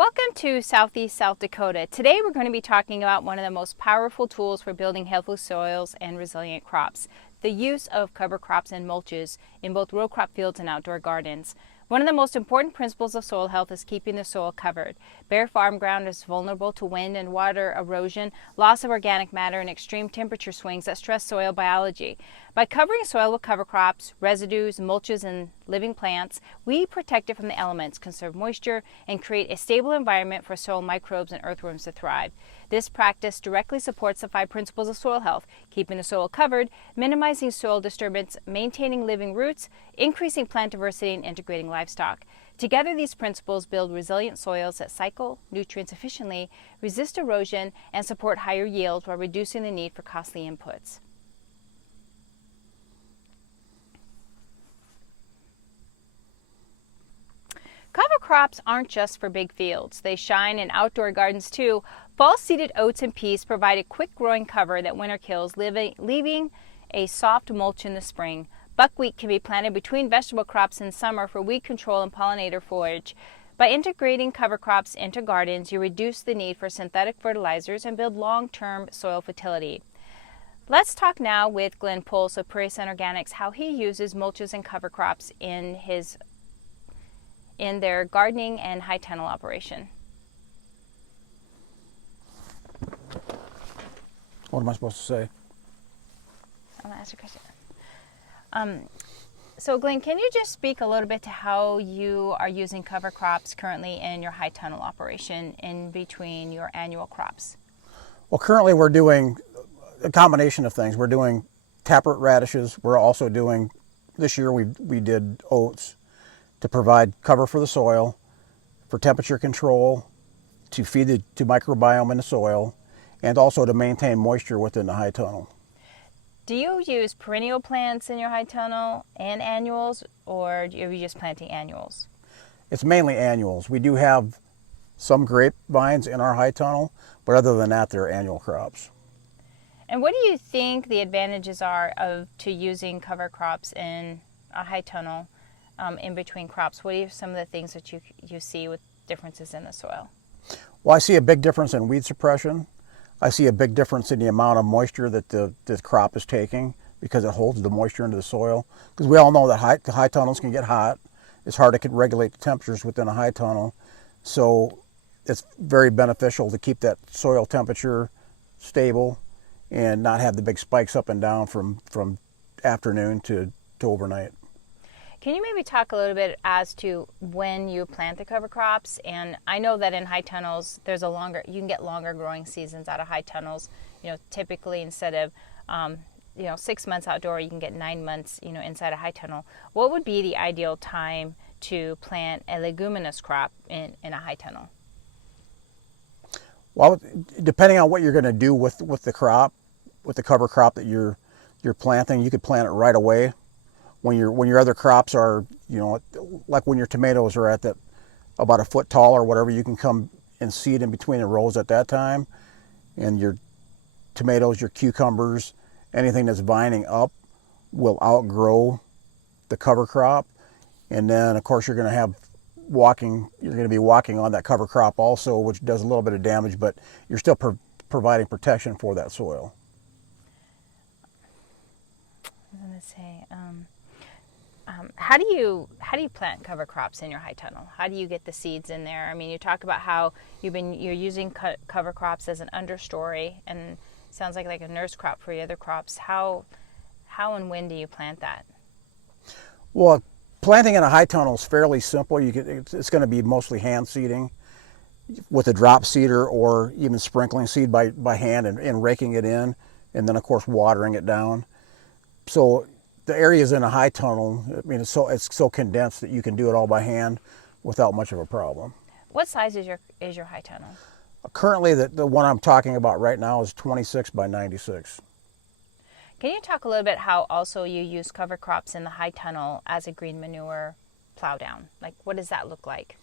Welcome to Southeast South Dakota. Today we're going to be talking about one of the most powerful tools for building healthy soils and resilient crops, the use of cover crops and mulches in both row crop fields and outdoor gardens. One of the most important principles of soil health is keeping the soil covered. Bare farm ground is vulnerable to wind and water erosion, loss of organic matter, and extreme temperature swings that stress soil biology. By covering soil with cover crops, residues, mulches, and living plants, we protect it from the elements, conserve moisture, and create a stable environment for soil microbes and earthworms to thrive. This practice directly supports the 5 principles of soil health: keeping the soil covered, minimizing soil disturbance, maintaining living roots, increasing plant diversity, and integrating livestock. Together, these principles build resilient soils that cycle nutrients efficiently, resist erosion, and support higher yields while reducing the need for costly inputs. Cover crops aren't just for big fields. They shine in outdoor gardens too. Fall-seeded oats and peas provide a quick-growing cover that winter kills, leaving a soft mulch in the spring. Buckwheat can be planted between vegetable crops in summer for weed control and pollinator forage. By integrating cover crops into gardens, you reduce the need for synthetic fertilizers and build long-term soil fertility. Let's talk now with Glenn Pulse of Prairie Sun Organics how he uses mulches and cover crops in their gardening and high tunnel operation. What am I supposed to say? I'm going to ask you a question. So Glenn, can you just speak a little bit to how you are using cover crops currently in your high tunnel operation in between your annual crops? Well, currently we're doing a combination of things. We're doing taproot radishes. We're also doing, this year we did oats to provide cover for the soil, for temperature control, to feed the microbiome in the soil, and also to maintain moisture within the high tunnel. Do you use perennial plants in your high tunnel and annuals, or are you just planting annuals? It's mainly annuals. We do have some grapevines in our high tunnel, but other than that, they're annual crops. And what do you think the advantages are to using cover crops in a high tunnel in between crops? What are some of the things that you see with differences in the soil? Well, I see a big difference in weed suppression. I see a big difference in the amount of moisture that the crop is taking because it holds the moisture into the soil. Because we all know that high tunnels can get hot. It's hard to regulate the temperatures within a high tunnel. So it's very beneficial to keep that soil temperature stable and not have the big spikes up and down from afternoon to overnight. Can you maybe talk a little bit as to when you plant the cover crops? And I know that in high tunnels, you can get longer growing seasons out of high tunnels. Typically instead of 6 months outdoor, you can get 9 months, inside a high tunnel. What would be the ideal time to plant a leguminous crop in a high tunnel? Well, depending on what you're going to do with the crop, with the cover crop that you're planting, you could plant it right away. When your other crops are, like when your tomatoes are at that about a foot tall or whatever, you can come and seed in between the rows at that time. And your tomatoes, your cucumbers, anything that's vining up will outgrow the cover crop. And then of course you're going to be walking on that cover crop also, which does a little bit of damage, but you're still providing protection for that soil. I was going to say, how do you plant cover crops in your high tunnel? How do you get the seeds in there? I mean, you talk about how you're using cover crops as an understory, and it sounds like a nurse crop for your other crops. How and when do you plant that? Well, planting in a high tunnel is fairly simple. It's going to be mostly hand seeding with a drop seeder, or even sprinkling seed by hand and raking it in, and then of course watering it down. So the areas in a high tunnel, I mean, it's so condensed that you can do it all by hand without much of a problem. What size is your high tunnel? Currently, the one I'm talking about right now is 26 by 96. Can you talk a little bit how also you use cover crops in the high tunnel as a green manure plow down? Like, what does that look like?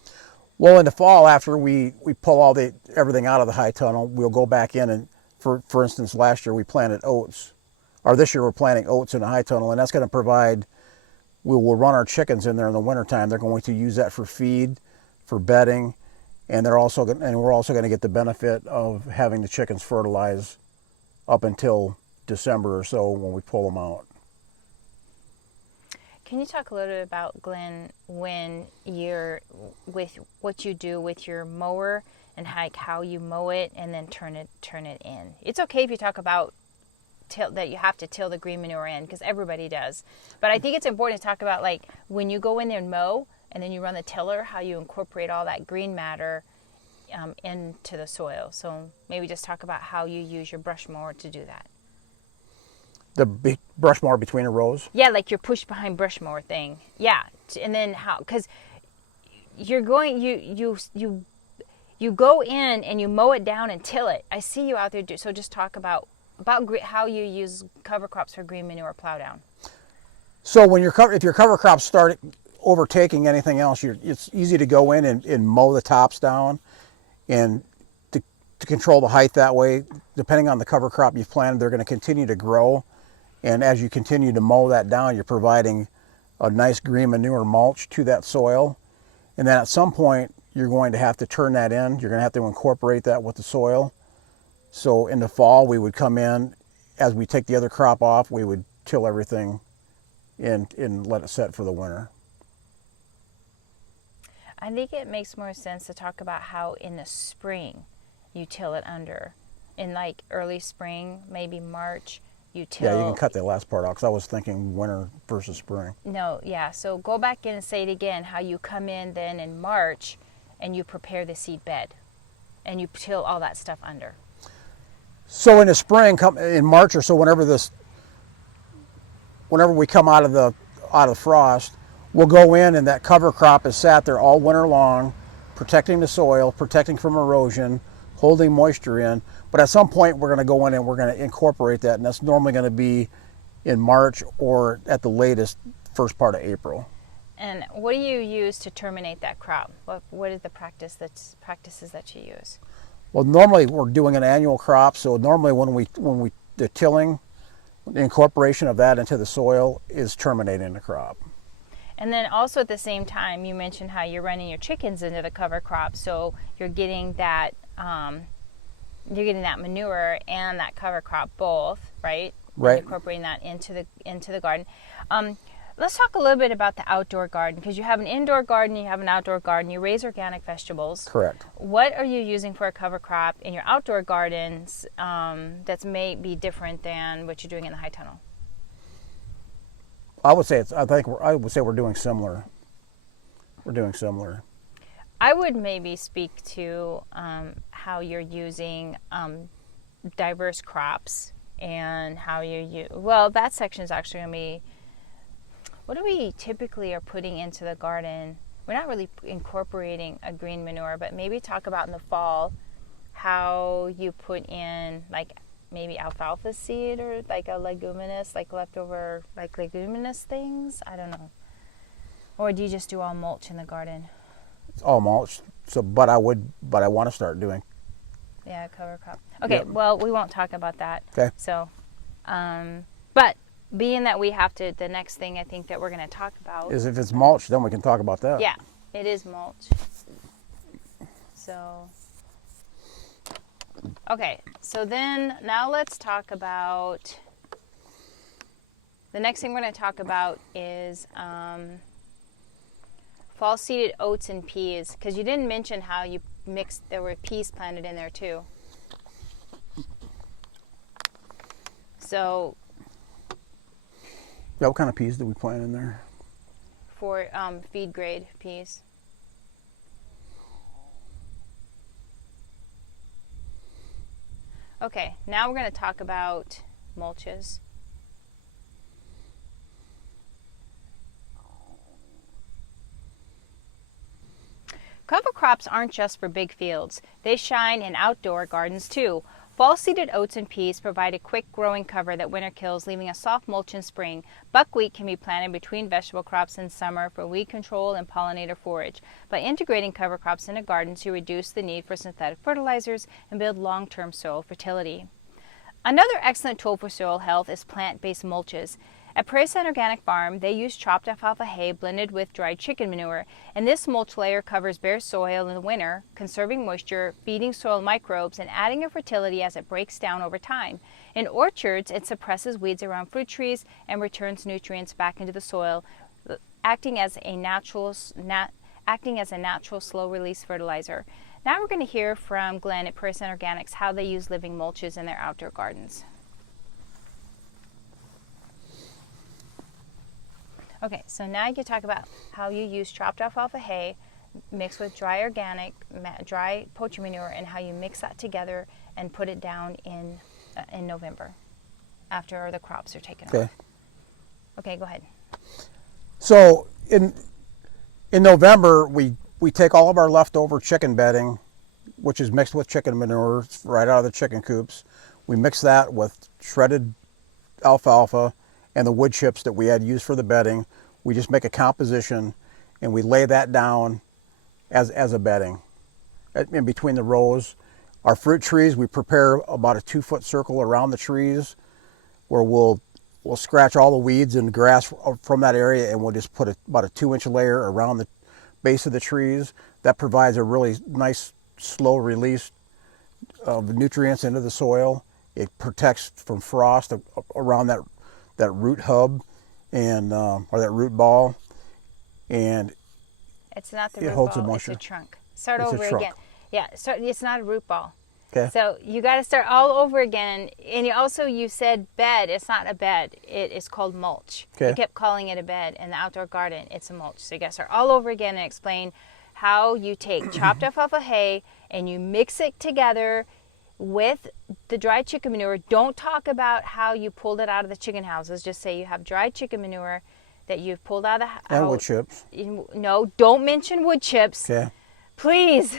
Well, in the fall, after we pull everything out of the high tunnel, we'll go back in and, for instance, last year we planted oats. Or this year we're planting oats in a high tunnel, and that's going to provide, we will run our chickens in there in the wintertime. They're going to use that for feed, for bedding, and we're also going to get the benefit of having the chickens fertilize up until December or so when we pull them out. Can you talk a little bit about, Glenn, when you're with what you do with your mower and how you mow it and then turn it in? It's okay if you talk about that you have to till the green manure in, because everybody does. But I think it's important to talk about, like, when you go in there and mow and then you run the tiller, how you incorporate all that green matter into the soil. So maybe just talk about how you use your brush mower to do that. The brush mower between the rows? Yeah, like your push behind brush mower thing. Yeah, and then how, because you're going, you go in and you mow it down and till it. I see you out there so just talk about how you use cover crops for green manure plow down. So when if your cover crops start overtaking anything else, it's easy to go in and mow the tops down, and to control the height that way. Depending on the cover crop you've planted, they're going to continue to grow. And as you continue to mow that down, you're providing a nice green manure mulch to that soil. And then at some point, you're going to have to turn that in. You're going to have to incorporate that with the soil. So in the fall, we would come in, as we take the other crop off, we would till everything and let it set for the winter. I think it makes more sense to talk about how in the spring you till it under. In like early spring, maybe March, you till. Yeah, you can cut that last part out, because I was thinking winter versus spring. No, yeah, so go back in and say it again, how you come in then in March and you prepare the seed bed and you till all that stuff under. So in the spring, in March or so, whenever we come out of the frost, we'll go in, and that cover crop is sat there all winter long, protecting the soil, protecting from erosion, holding moisture in. But at some point, we're going to go in and we're going to incorporate that, and that's normally going to be in March or at the latest first part of April. And what do you use to terminate that crop? What is the practices that you use? Well, normally we're doing an annual crop, so normally when the tilling, the incorporation of that into the soil is terminating the crop. And then also at the same time, you mentioned how you're running your chickens into the cover crop, so you're getting that manure and that cover crop both, right? Right. And incorporating that into the garden. Let's talk a little bit about the outdoor garden, because you have an indoor garden, you have an outdoor garden, you raise organic vegetables. Correct. What are you using for a cover crop in your outdoor gardens that's may be different than what you're doing in the high tunnel? I would say we're doing similar. We're doing similar. I would maybe speak to how you're using diverse crops and how you use. Well, that section is actually going to be. What do we typically are putting into the garden? We're not really incorporating a green manure, but maybe talk about in the fall how you put in like maybe alfalfa seed or like a leguminous, like leftover like leguminous things. I don't know. Or do you just do all mulch in the garden? It's all mulch. So, but I want to start doing. Yeah, cover crop. Okay, Yep. Well, we won't talk about that. Okay. So, but being that we have to, the next thing I think that we're going to talk about Is if it's mulch, then we can talk about that. Yeah, it is mulch. So, okay, so then now let's talk about, the next thing we're going to talk about is fall seeded oats and peas, because you didn't mention how you mixed, there were peas planted in there too. So, yeah, what kind of peas did we plant in there? For feed grade peas. Okay, now we're going to talk about mulches. Cover crops aren't just for big fields. They shine in outdoor gardens too. Fall-seeded oats and peas provide a quick growing cover that winter kills, leaving a soft mulch in spring. Buckwheat can be planted between vegetable crops in summer for weed control and pollinator forage. By integrating cover crops into gardens, you reduce the need for synthetic fertilizers and build long-term soil fertility. Another excellent tool for soil health is plant-based mulches. At Prairie Sun Organic Farm, they use chopped alfalfa hay blended with dried chicken manure, and this mulch layer covers bare soil in the winter, conserving moisture, feeding soil microbes, and adding a fertility as it breaks down over time. In orchards, it suppresses weeds around fruit trees and returns nutrients back into the soil, acting as a natural slow-release fertilizer. Now we're going to hear from Glenn at Prairie Sun Organics how they use living mulches in their outdoor gardens. Okay, so now you can talk about how you use chopped alfalfa hay mixed with dry poultry manure, and how you mix that together and put it down in November after the crops are taken off. Okay, go ahead. So in November, we take all of our leftover chicken bedding, which is mixed with chicken manure right out of the chicken coops. We mix that with shredded alfalfa and the wood chips that we had used for the bedding. We just make a composition and we lay that down as a bedding in between the rows. Our fruit trees, we prepare about a 2-foot circle around the trees where we'll scratch all the weeds and grass from that area, and we'll just put about a 2-inch layer around the base of the trees. That provides a really nice slow release of nutrients into the soil. It protects from frost around that root hub and or that root ball, and it's not the root ball, it's a trunk. Start over again. Yeah, so it's not a root ball. Okay. So you got to start all over again. And you said bed. It's not a bed. It is called mulch. Okay. You kept calling it a bed in the outdoor garden. It's a mulch. So you got to start all over again and explain how you take chopped alfalfa hay and you mix it together with the dried chicken manure. Don't talk about how you pulled it out of the chicken houses. Just say you have dried chicken manure that you've pulled out of the house. And wood chips. No, don't mention wood chips. Okay. Please.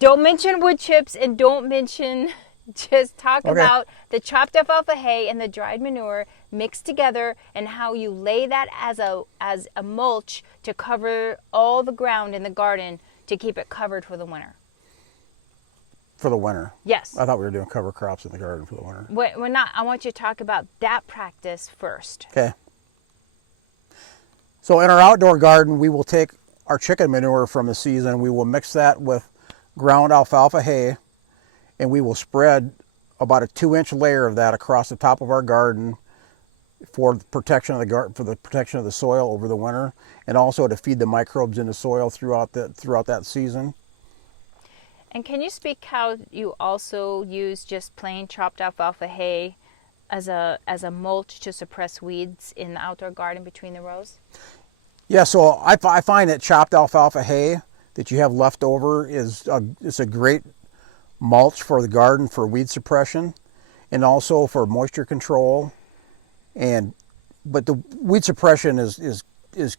Don't mention wood chips, and don't mention, just talk about the chopped alfalfa hay and the dried manure mixed together, and how you lay that as a mulch to cover all the ground in the garden to keep it covered for the winter. For the winter? Yes. I thought we were doing cover crops in the garden for the winter. We're not. I want you to talk about that practice first. Okay. So in our outdoor garden, we will take our chicken manure from the season, we will mix that with ground alfalfa hay, and we will spread about a 2-inch layer of that across the top of our garden for the protection of the garden, for the protection of the soil over the winter, and also to feed the microbes in the soil throughout that season. And can you speak how you also use just plain chopped alfalfa hay as a mulch to suppress weeds in the outdoor garden between the rows? Yeah, so I find that chopped alfalfa hay that you have left over is a great mulch for the garden for weed suppression and also for moisture control. But the weed suppression is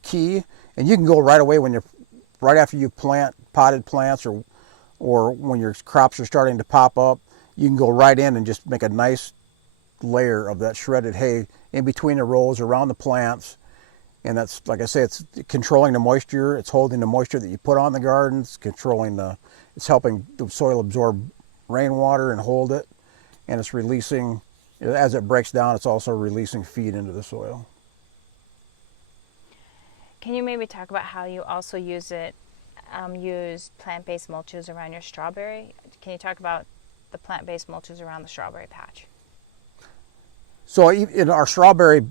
key, and you can go right away right after you plant potted plants or when your crops are starting to pop up. You can go right in and just make a nice layer of that shredded hay in between the rows around the plants. And that's, like I say, it's controlling the moisture. It's holding the moisture that you put on the garden. It's helping the soil absorb rainwater and hold it. And it's releasing, as it breaks down, it's also releasing feed into the soil. Can you maybe talk about how you also use plant-based mulches around your strawberry? Can you talk about the plant-based mulches around the strawberry patch? So in our strawberry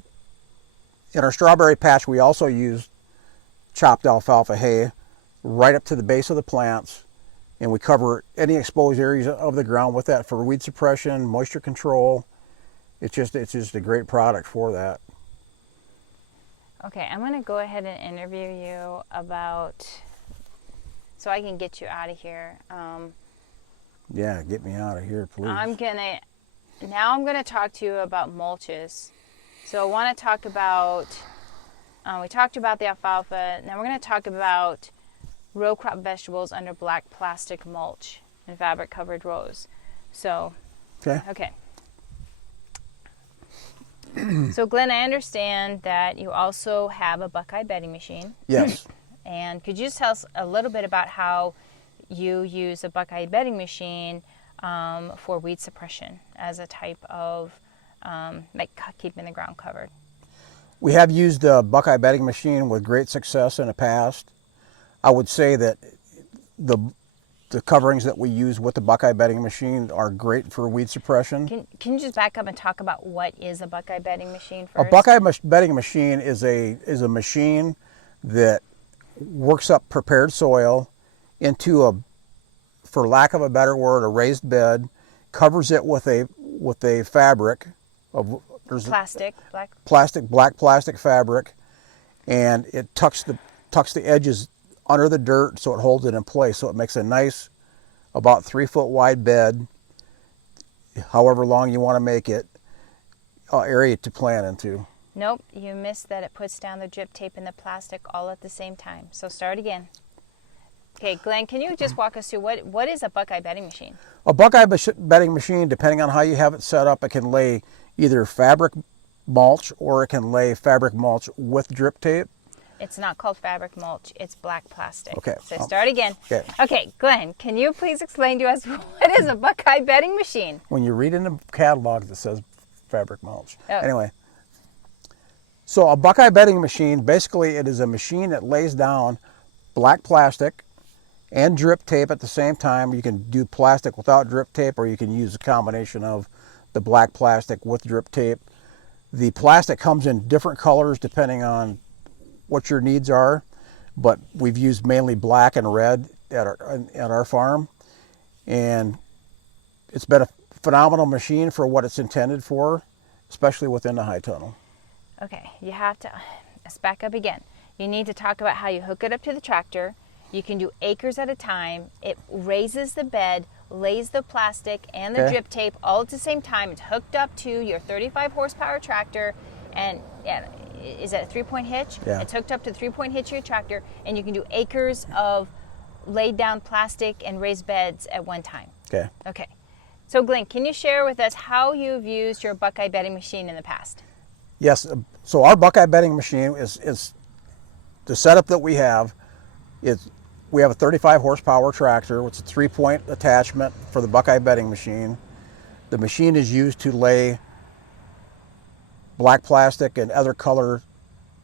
patch, we also use chopped alfalfa hay right up to the base of the plants, and we cover any exposed areas of the ground with that for weed suppression, moisture control. It's just a great product for that. Okay, I'm going to go ahead and interview you so I can get you out of here. Yeah, get me out of here, please. Now I'm going to talk to you about mulches. So I want to talk about, we talked about the alfalfa. Now we're going to talk about row crop vegetables under black plastic mulch and fabric covered rows. So, okay. So Glenn, I understand that you also have a Buckeye bedding machine. Yes. And could you just tell us a little bit about how you use a Buckeye bedding machine for weed suppression as a type of keeping the ground covered? We have used the Buckeye bedding machine with great success in the past. I would say that the coverings that we use with the Buckeye bedding machine are great for weed suppression. Can you just back up and talk about what is a Buckeye bedding machine first? A Buckeye bedding machine is a machine that works up prepared soil into a, for lack of a better word, a raised bed, covers it with a fabric of black plastic fabric, and it tucks the edges under the dirt so it holds it in place. So it makes a nice, about 3-foot wide bed, however long you want to make it, area to plant into. Nope, you missed that it puts down the drip tape and the plastic all at the same time. So start again. Okay, Glenn, can you just walk us through what is a Buckeye bedding machine? A Buckeye bedding machine, depending on how you have it set up, it can lay either fabric mulch or it can lay fabric mulch with drip tape. It's not called fabric mulch, it's black plastic. Okay. So start again. Okay. Okay, Glenn, can you please explain to us what is a Buckeye bedding machine? When you read in the catalog, it says fabric mulch. Oh. Anyway, so a Buckeye bedding machine, basically it is a machine that lays down black plastic and drip tape at the same time. You can do plastic without drip tape, or you can use a combination of the black plastic with drip tape. The plastic comes in different colors depending on what your needs are, but we've used mainly black and red at our farm, and it's been a phenomenal machine for what it's intended for, especially within the high tunnel. Okay, you have to, let's back up again. You need to talk about how you hook it up to the tractor. You can do acres at a time. It raises the bed, lays the plastic and the drip tape all at the same time. It's hooked up to your 35 horsepower tractor, and is that a 3-point hitch? Yeah. It's hooked up to the 3-point hitch of your tractor, and you can do acres of laid down plastic and raised beds at one time. Okay. Okay. So Glenn, can you share with us how you've used your Buckeye bedding machine in the past? Yes. So our Buckeye bedding machine is the setup that we have. We have a 35 horsepower tractor, which is a 3-point attachment for the Buckeye bedding machine. The machine is used to lay black plastic and other color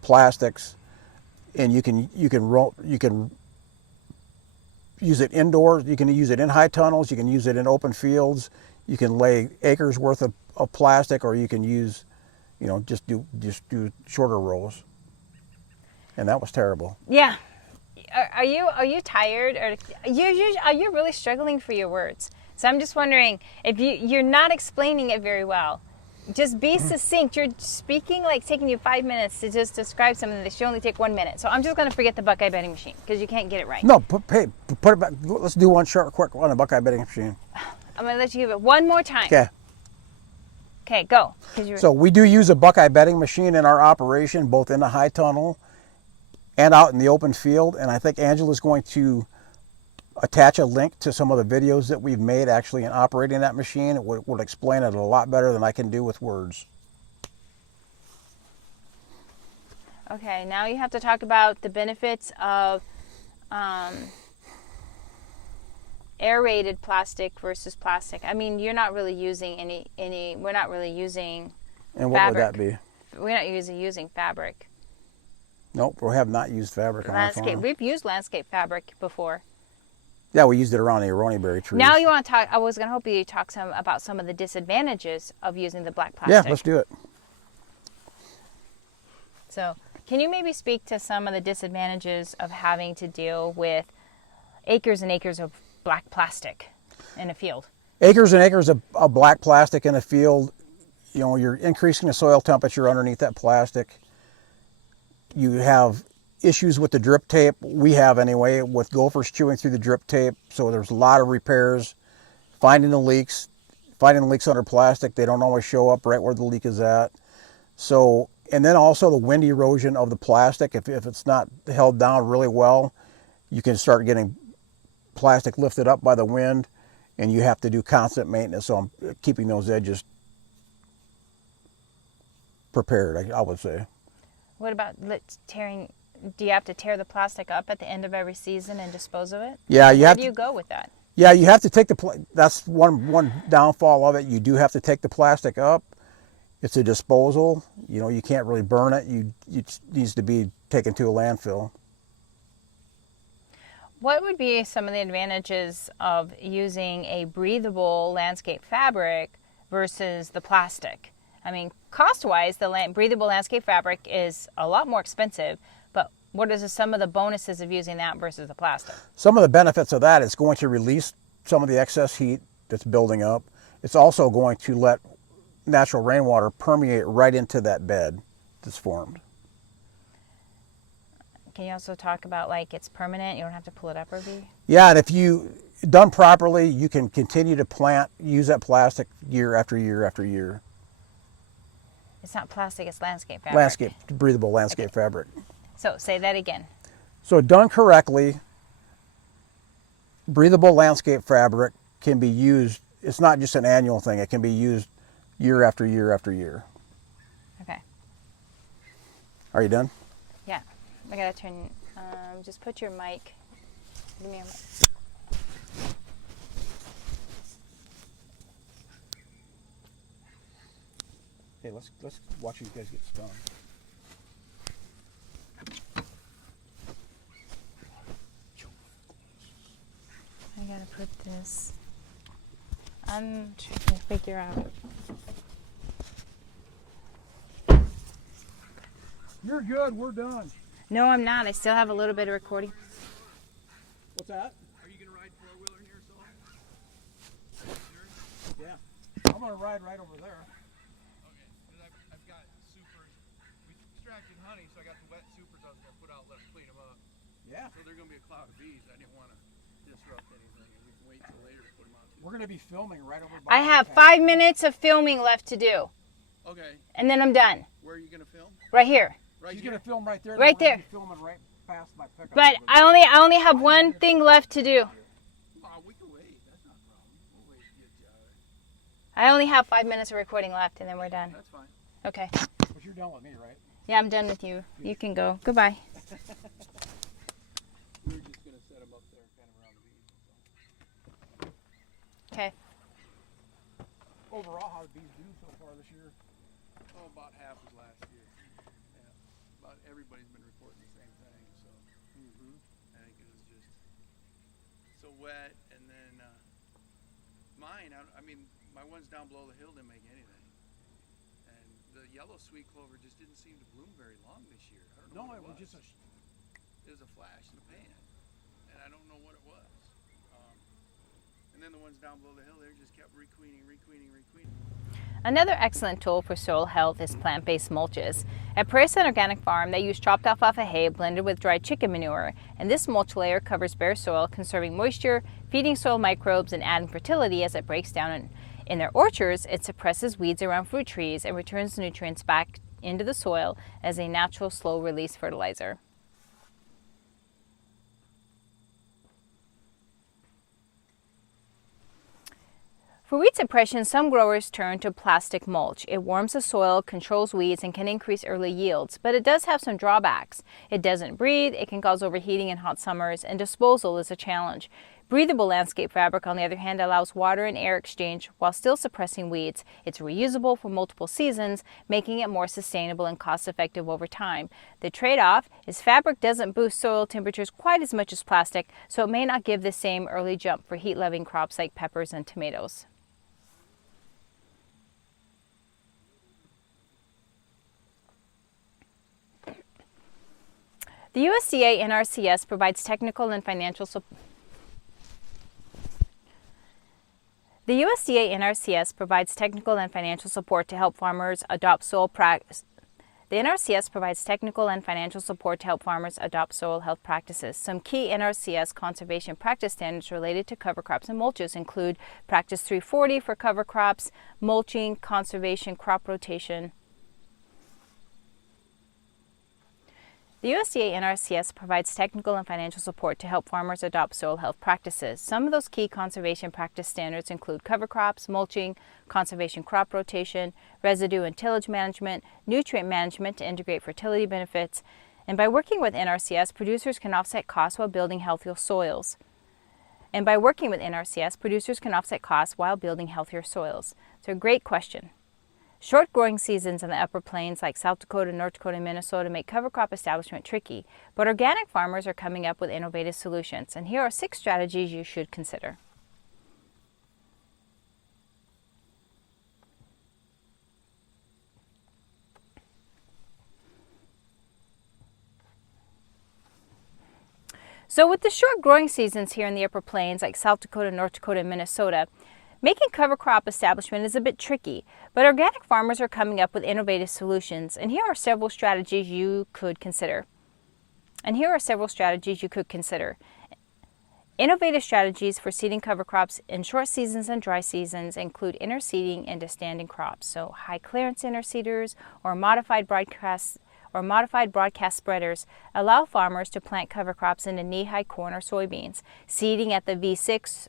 plastics, and you can use it indoors. You can use it in high tunnels. You can use it in open fields. You can lay acres worth of plastic, or you can use, just do shorter rows. And that was terrible. Yeah. Are you tired, or are you really struggling for your words? So I'm just wondering if you're not explaining it very well. Just be succinct. You're speaking like taking you 5 minutes to just describe something that should only take 1 minute. So I'm just going to forget the Buckeye bedding machine because you can't get it right. No, put it back. Let's do one quick on the Buckeye bedding machine. I'm going to let you give it one more time. Okay. Okay, go. So we do use a Buckeye bedding machine in our operation, both in the high tunnel and out in the open field. And I think Angela's going to attach a link to some of the videos that we've made actually in operating that machine. It would explain it a lot better than I can do with words. Okay, now you have to talk about the benefits of aerated plastic versus plastic. I mean, you're not really using we're not really using And what fabric. would that be? We're not using fabric. Nope, we have not used fabric on our farm. We've used landscape fabric before. Yeah, we used it around the aronia trees. Now you want to talk, I was going to hope you talk about some of the disadvantages of using the black plastic. Yeah, let's do it. So, can you maybe speak to some of the disadvantages of having to deal with acres and acres of black plastic in a field? Acres and acres of black plastic in a field, you're increasing the soil temperature underneath that plastic. You have issues with the drip tape. We have anyway, with gophers chewing through the drip tape. So there's a lot of repairs, finding the leaks under plastic. They don't always show up right where the leak is at. So, and then also the wind erosion of the plastic. If it's not held down really well, you can start getting plastic lifted up by the wind, and you have to do constant maintenance on keeping those edges prepared, I would say. What about tearing? Do you have to tear the plastic up at the end of every season and dispose of it? Yeah, Where do you go with that? Yeah, you have to take that's one downfall of it. You do have to take the plastic up, It's a disposal. You know, you can't really burn it. It needs to be taken to a landfill. What would be some of the advantages of using a breathable landscape fabric versus the plastic? I mean, cost-wise, the breathable landscape fabric is a lot more expensive, but what are some of the bonuses of using that versus the plastic? Some of the benefits of that is going to release some of the excess heat that's building up. It's also going to let natural rainwater permeate right into that bed that's formed. Can you also talk about like it's permanent, you don't have to pull it up or be? Yeah, and if you done properly, you can continue to plant, use that plastic year after year after year. It's not plastic, it's landscape fabric. Landscape, breathable landscape fabric. So say that again. So done correctly, breathable landscape fabric can be used. It's not just an annual thing. It can be used year after year after year. Okay. Are you done? Yeah. I gotta turn, just put your mic, give me your mic. Hey, let's watch you guys get stung. I gotta put this, I'm trying to figure out. You're good, we're done. No, I'm not. I still have a little bit of recording. What's that? Are you going to ride four-wheeler here, so? Sure? Yeah. I'm going to ride right over there. Okay, because I've got supers. We extracted honey, so I got the wet supers I was going to put out, let them clean them up. Yeah. So they're going to be a cloud of bees. I didn't want to disrupt anything, and we can wait till later to put them out. We're going to be filming right over by I have 5 minutes of filming left to do, Okay, and then I'm done. where are you going to film? Right here. Right She's here? going to film right there. Right then we're gonna there. be filming right past my pickup. But over there. I only have one thing left to do. Oh, we can wait. That's not a problem. We'll wait to get you out of I only have 5 minutes of recording left, and then we're done. That's fine. Okay. But you're done with me, right? Yeah, I'm done with you. You can go. Goodbye. We were just going to set them up there kind of around the bees. Okay. Overall, how did bees do so far this year? Oh, about half was last year. Yeah. About everybody's been reporting the same thing, so. I think it was just so wet, and then mine, I mean, my ones down below the hill didn't make anything. And the yellow sweet clover just didn't seem to bloom very long this year. I don't know what it was. Just It was a flash in the pan, and I don't know what it was. And then the ones down below the hill, they just kept requeening. Another excellent tool for soil health is plant-based mulches. At Prairie Sun Organic Farm, they use chopped alfalfa hay blended with dried chicken manure, and this mulch layer covers bare soil, conserving moisture, feeding soil microbes, and adding fertility as it breaks down. In their orchards, it suppresses weeds around fruit trees and returns nutrients back into the soil as a natural slow-release fertilizer. For weed suppression, some growers turn to plastic mulch. It warms the soil, controls weeds, and can increase early yields, but it does have some drawbacks. It doesn't breathe, it can cause overheating in hot summers, and disposal is a challenge. Breathable landscape fabric, on the other hand, allows water and air exchange while still suppressing weeds. It's reusable for multiple seasons, making it more sustainable and cost-effective over time. The trade-off is fabric doesn't boost soil temperatures quite as much as plastic, so it may not give the same early jump for heat-loving crops like peppers and tomatoes. The USDA NRCS provides technical and financial support. The USDA NRCS provides technical and financial support to help farmers adopt soil practices. The NRCS provides technical and financial support to help farmers adopt soil health practices. Some key NRCS conservation practice standards related to cover crops and mulches include Practice 340 for cover crops, mulching, conservation, crop rotation. The USDA NRCS provides technical and financial support to help farmers adopt soil health practices. Some of those key conservation practice standards include cover crops, mulching, conservation crop rotation, residue and tillage management, nutrient management to integrate fertility benefits, and by working with NRCS, producers can offset costs while building healthier soils. So a great question. Short growing seasons in the upper plains like South Dakota, North Dakota, and Minnesota make cover crop establishment tricky, but organic farmers are coming up with innovative solutions, and here are 6 strategies you should consider. So with the short growing seasons here in the upper plains like South Dakota, North Dakota, and Minnesota, making cover crop establishment is a bit tricky, but organic farmers are coming up with innovative solutions, and here are several strategies you could consider. Innovative strategies for seeding cover crops in short seasons and dry seasons include interseeding into standing crops, so high clearance interseeders or modified broadcast spreaders allow farmers to plant cover crops into knee-high corn or soybeans. Seeding at the V4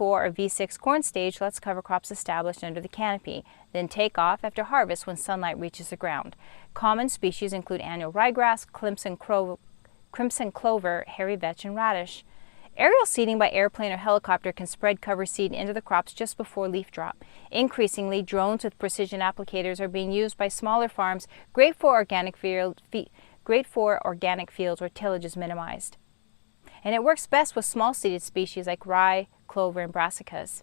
or V6 corn stage lets cover crops established under the canopy, then take off after harvest when sunlight reaches the ground. Common species include annual ryegrass, crimson clover, hairy vetch, and radish. Aerial seeding by airplane or helicopter can spread cover seed into the crops just before leaf drop. Increasingly, drones with precision applicators are being used by smaller farms, great for organic fields where tillage is minimized. And it works best with small seeded species like rye, clover, and brassicas.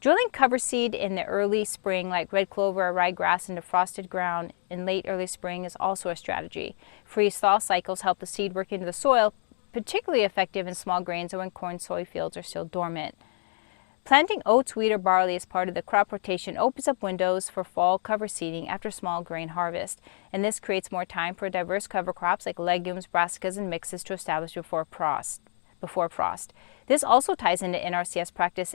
Drilling cover seed in the early spring like red clover or ryegrass into frosted ground in late early spring is also a strategy. Freeze-thaw cycles help the seed work into the soil, particularly effective in small grains or when corn soy fields are still dormant. Planting oats, wheat, or barley as part of the crop rotation opens up windows for fall cover seeding after small grain harvest, and this creates more time for diverse cover crops like legumes, brassicas, and mixes to establish before frost. This also ties into NRCS practice.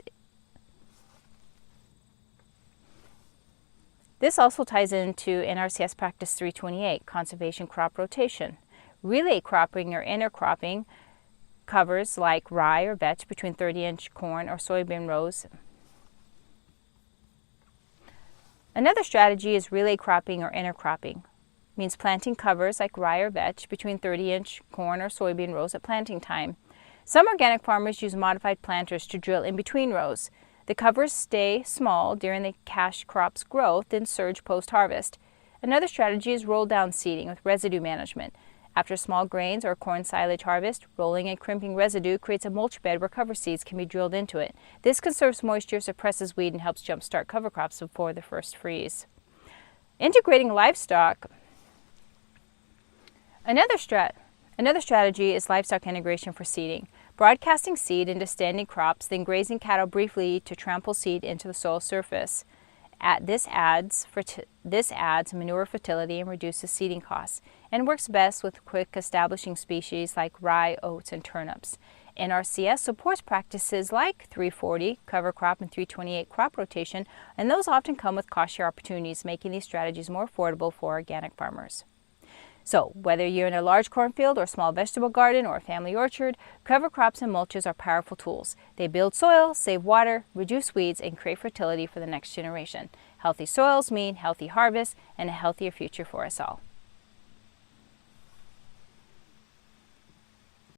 Practice 328, conservation crop rotation. Relay cropping or intercropping covers like rye or vetch between 30-inch corn or soybean rows. Another strategy is relay cropping or intercropping. It means planting covers like rye or vetch between 30-inch corn or soybean rows at planting time. Some organic farmers use modified planters to drill in between rows. The covers stay small during the cash crop's growth, then surge post-harvest. Another strategy is roll-down seeding with residue management. After small grains or corn silage harvest, rolling and crimping residue creates a mulch bed where cover seeds can be drilled into it. This conserves moisture, suppresses weed, and helps jumpstart cover crops before the first freeze. Integrating livestock. Another strategy is livestock integration for seeding. Broadcasting seed into standing crops, then grazing cattle briefly to trample seed into the soil surface. This adds manure fertility and reduces seeding costs, and works best with quick establishing species like rye, oats, and turnips. NRCS supports practices like 340 cover crop and 328 crop rotation, and those often come with cost share opportunities, making these strategies more affordable for organic farmers. So, whether you're in a large cornfield or a small vegetable garden or a family orchard, cover crops and mulches are powerful tools. They build soil, save water, reduce weeds, and create fertility for the next generation. Healthy soils mean healthy harvests and a healthier future for us all.